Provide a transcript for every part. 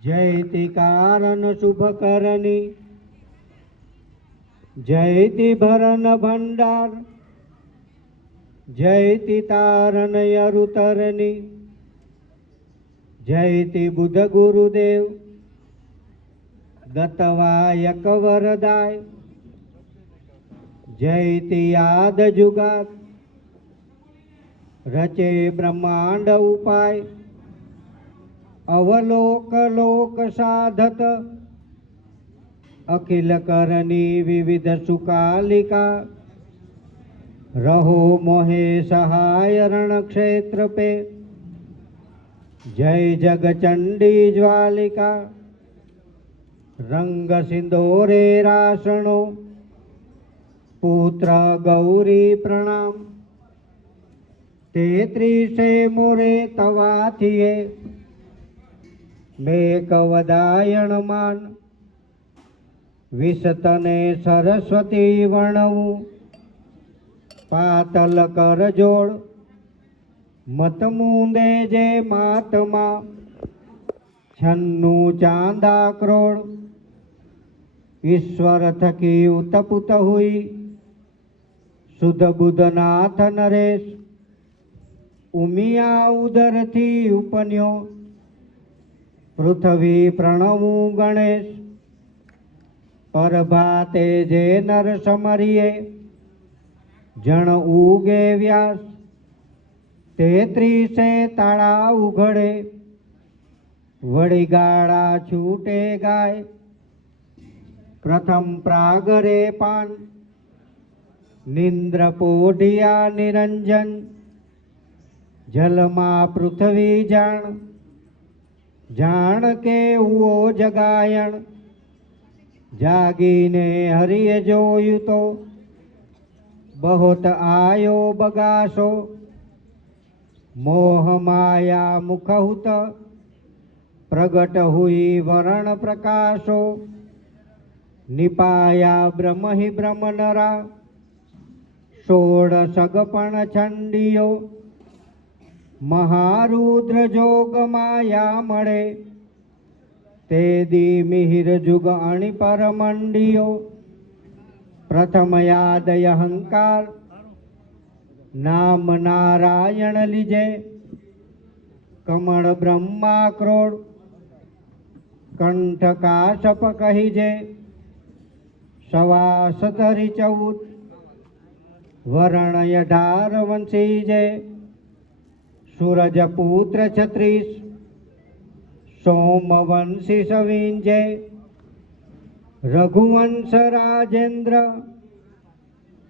जयति कारण शुभ करनी, जयति भरन भंडार, जयति तारन यरुतरनी, जयति बुध गुरुदेव, दत्तवायक वरदाय, जयति याद जुगात, रचे ब्रह्मांड उपाय, अवलोक लोक साधत, अखिल करनी विविध सुकालिका, रहो मोहे सहाय रण क्षेत्र पे, जय जग चंडी ज्वालिका, रंग सिंदूरे रासणो, पुत्र गौरी प्रणाम, तेत्रीसे मोरे तवाथिये, मेकवदायण मान, विसतने सरस्वती वर्णवू, पातल कर जोड़, मत मूंदे जे महात्मा, छन्नु चांदा क्रोड़, ईश्वर थकी उतपुत हुई, सुध बुध नाथ नरेश, उमिया उदर थी उपन्यो, पृथ्वी प्रणवू गणेश, परभाते जे नर समरिये, जन उगे व्यास, तेत्रीसे ताड़ा उघड़े, वड़ी गाड़ा छूटे गाय, प्रथम प्रागरे पान, निंद्र पोढ़िया निरंजन, जलमा पृथ्वी जान, जान के वो जगायण, जागीने हरिय जोयु तो, बहुत आयो बगासो, मोह माया मुखहुत, प्रगट हुई वरण प्रकाशो, निपाया ब्रह्म ही ब्रह्म नरा, सोड़ सगपण छंडियो, महारुद्र जोग माया मळे, ते दी मिहिर जुग अणि पर मंडियो, प्रथम याद अहंकार, नाम नारायण लीजे, कमल ब्रह्मा क्रोड़, कंठ काशप कहिजे, सवा सतरी 14, वरण 18 वंशीजे, सूरज पुत्र 36, सोमवंशी सविंजे, रघुवंश राजेंद्र,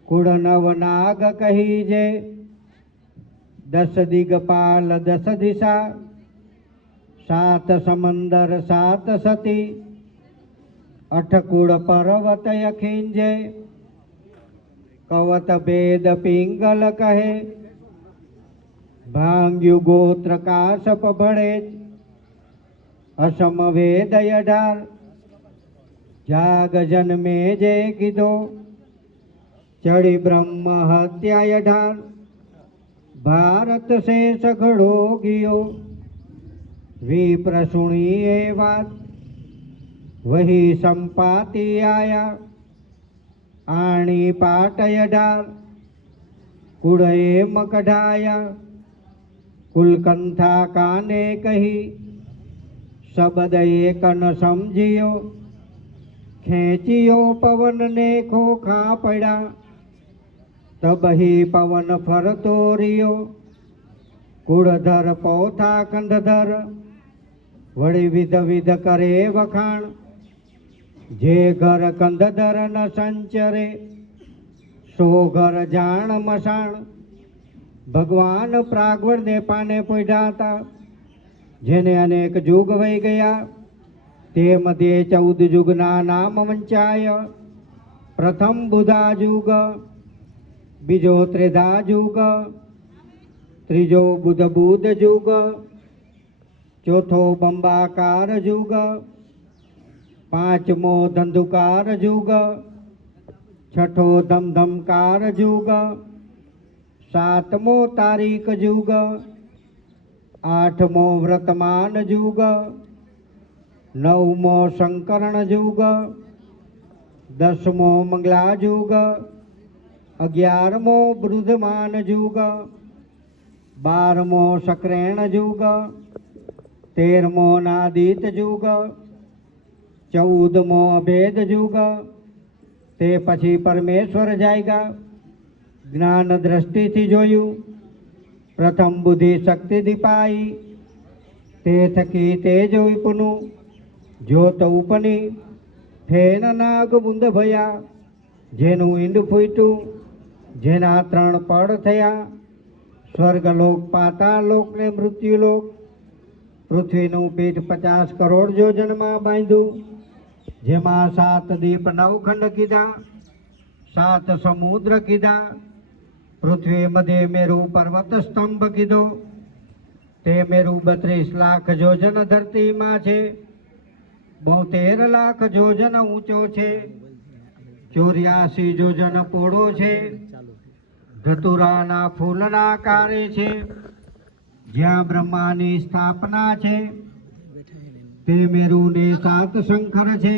कुड़नव नाग कहीजे, 10 दिगपाल 10 दिशा, 7 समंदर 7 सती, 8 कुड़ पर्वत यखींजे, कवत भेद पिंगल कहे, भांग्यु गोत्र काशप भड़े, असम वेद 18, जाग जन्मे जे कीधो, चढ़ी ब्रह्म हत्या 18, भारत से सघड़ो गियो, विप्र सुनिए बात, वही संपाति आया, आणी पाट 18, कुड़े मकढ़ाया, कुलकंथा काने कही, शब्द एक न समझियो, खेचियो पवन ने खोखा पड़ा, तब ही पवन फरतो रियो, कुड़धर पौथा कंधधर, वड़ी विध विध करे वखाण, जे घर कंधधर न संचरे, सो घर जान मसाण, भगवान प्रागवण ने पाने पड्या था, जेने अनेक जुग वही गया, ते मध्य 14 जुगना नाम वंचाय, प्रथम बुधा जुग, बीजो त्रेधा जुग, त्रीजो बुध बुध जुग, चौथो बंबाकार जुग, पांचमो धंधुकार जुग, छठो धमधमकार जुग, सातमो तारीख जुग, आठमो वर्तमान जुग, નવમો સંકરણ યુગ, 10મો મંગલા યુગ, 11મો બૃધમાન યુગ, 12મો સક્રેણ યુગ, 13મો નાદિત યુગ, 14મો અભેદ યુગ, તે પછી પરમેશ્વર જાયગા. જ્ઞાન દ્રષ્ટિથી જોયું, પ્રથમ બુદ્ધિ શક્તિ દીપાઈ, તે થકી તેજ વિપુનું, જ્યોત ઉપની, ફેન નાગ બુંદ ભયા, જેનું ઈંડ ફૂટ્યું, જેના 3 પડ થયા, સ્વર્ગલોક, પાતાળલોક ને મૃત્યુલોક. પૃથ્વીનું પીઠ 50 કરોડ યોજનમાં બાંધ્યું, જેમાં 7 દીપ 9 ખંડ કીધા, 7 સમુદ્ર કીધા. પૃથ્વી મધ્ય મેરુ પર્વત સ્તંભ કીધો, તે મેરુ 32 લાખ યોજન ધરતીમાં છે, 72 લાખ યોજન ઊંચો છે, 84 યોજન પહોળો છે, ધતુરાના ફૂલના આકારે છે. જ્યાં બ્રહ્માની સ્થાપના છે, તે મેરુને 7 શંખર છે.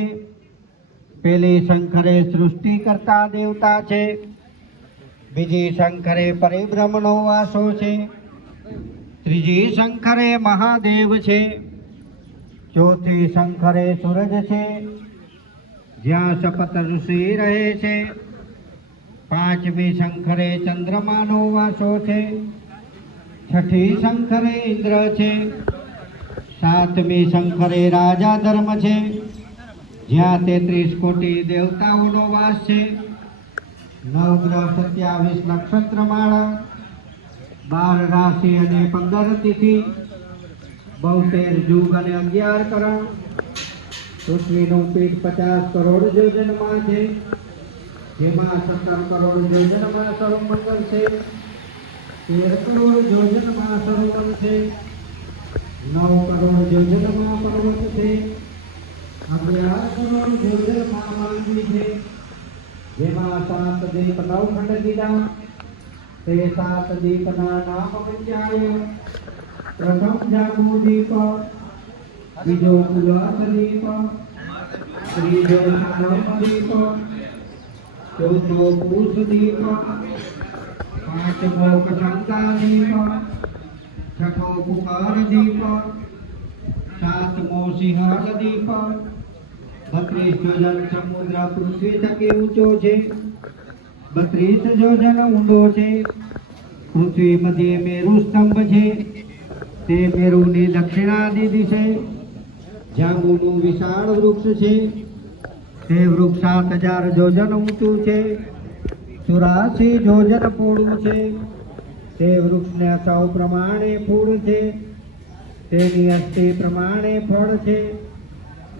પેલી શંખરે સૃષ્ટિ કરતા દેવતા છે, બીજી શંખરે પરિભ્રમણો વાસો છે, ત્રીજી શંખરે મહાદેવ છે, ચોથી શંખરે સૂરજ છે, જ્યાં સપત ઋષિ રહે છે. પાંચમી શંખરે ચંદ્રમાનો વાસો છે, છઠ્ઠી શંખરે ઇન્દ્ર છે, સાતમી શંખરે રાજા ધર્મ છે, જ્યાં 33 કોટી દેવતાઓનો વાસ છે. 9 ગ્રહ, 27 નક્ષત્ર માળા, 12 રાશિ અને 15 તિથિ, 72 યુગ અને 11 કરણ. પૃથ્વીનું પીઠ 50 કરોડ યોજનમાં છે, જેમાં 17 કરોડ યોજનમાં સર્વમંગલ છે, 13 કરોડ યોજનમાં સરોવર છે, 9 કરોડ યોજનમાં પર્વત છે, 11 કરોડ યોજનમાં માંડવી છે, જેમાં 7 દીપ 9 ખંડ કીધા. તે 7 દીપના નામ વંચાય. પ્રથમ જાંબુ દીપ, બીજો પુલત દીપ, ત્રીજો સાલમ દીપ, ચોથો પુષ દીપ, પાંચમો કસંકા દીપ, છઠ્ઠો પુકાર દીપ, સાતમો સિંહળ દીપ. 32 યોજન સમુદ્ર પૃથ્વી થકી ઊંચો છે, 32 યોજન ઊંડો છે. પૃથ્વી મધ્ય મેરુ સ્તંભ છે, તે મેરુની દક્ષિણાદી દિશે જાંબુનું વિશાળ વૃક્ષ છે. તે વૃક્ષ 7000 યોજન ઊંચું છે, 84 યોજન પહોળું છે. તે વૃક્ષને સૌ પ્રમાણે ફૂલ છે, તેની અસ્થિ પ્રમાણે ફળ છે.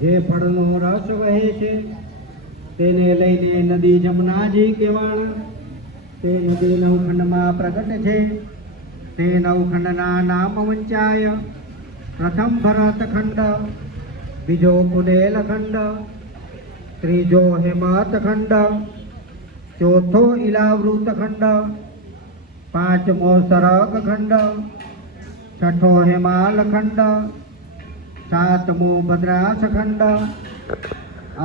જે ફળનો રસ વહે છે, તેને લઈને નદી જમનાજી કહેવાણ. તે નદી 9 ખંડમાં પ્રગટ છે. તે 9 ખંડના નામ વંચાય. પ્રથમ ભરત ખંડ, બીજો કુદેલ ખંડ, ત્રીજો હેમત ખંડ, ચોથો ઇલાવૃત ખંડ, પાંચમો સરગ ખંડ, છઠ્ઠો હેમાલ ખંડ, સાતમો ભદ્રાસ ખંડ,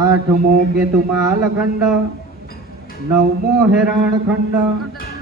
આઠમો કેતુમાલ ખંડ, નવમો હેરાણ ખંડ,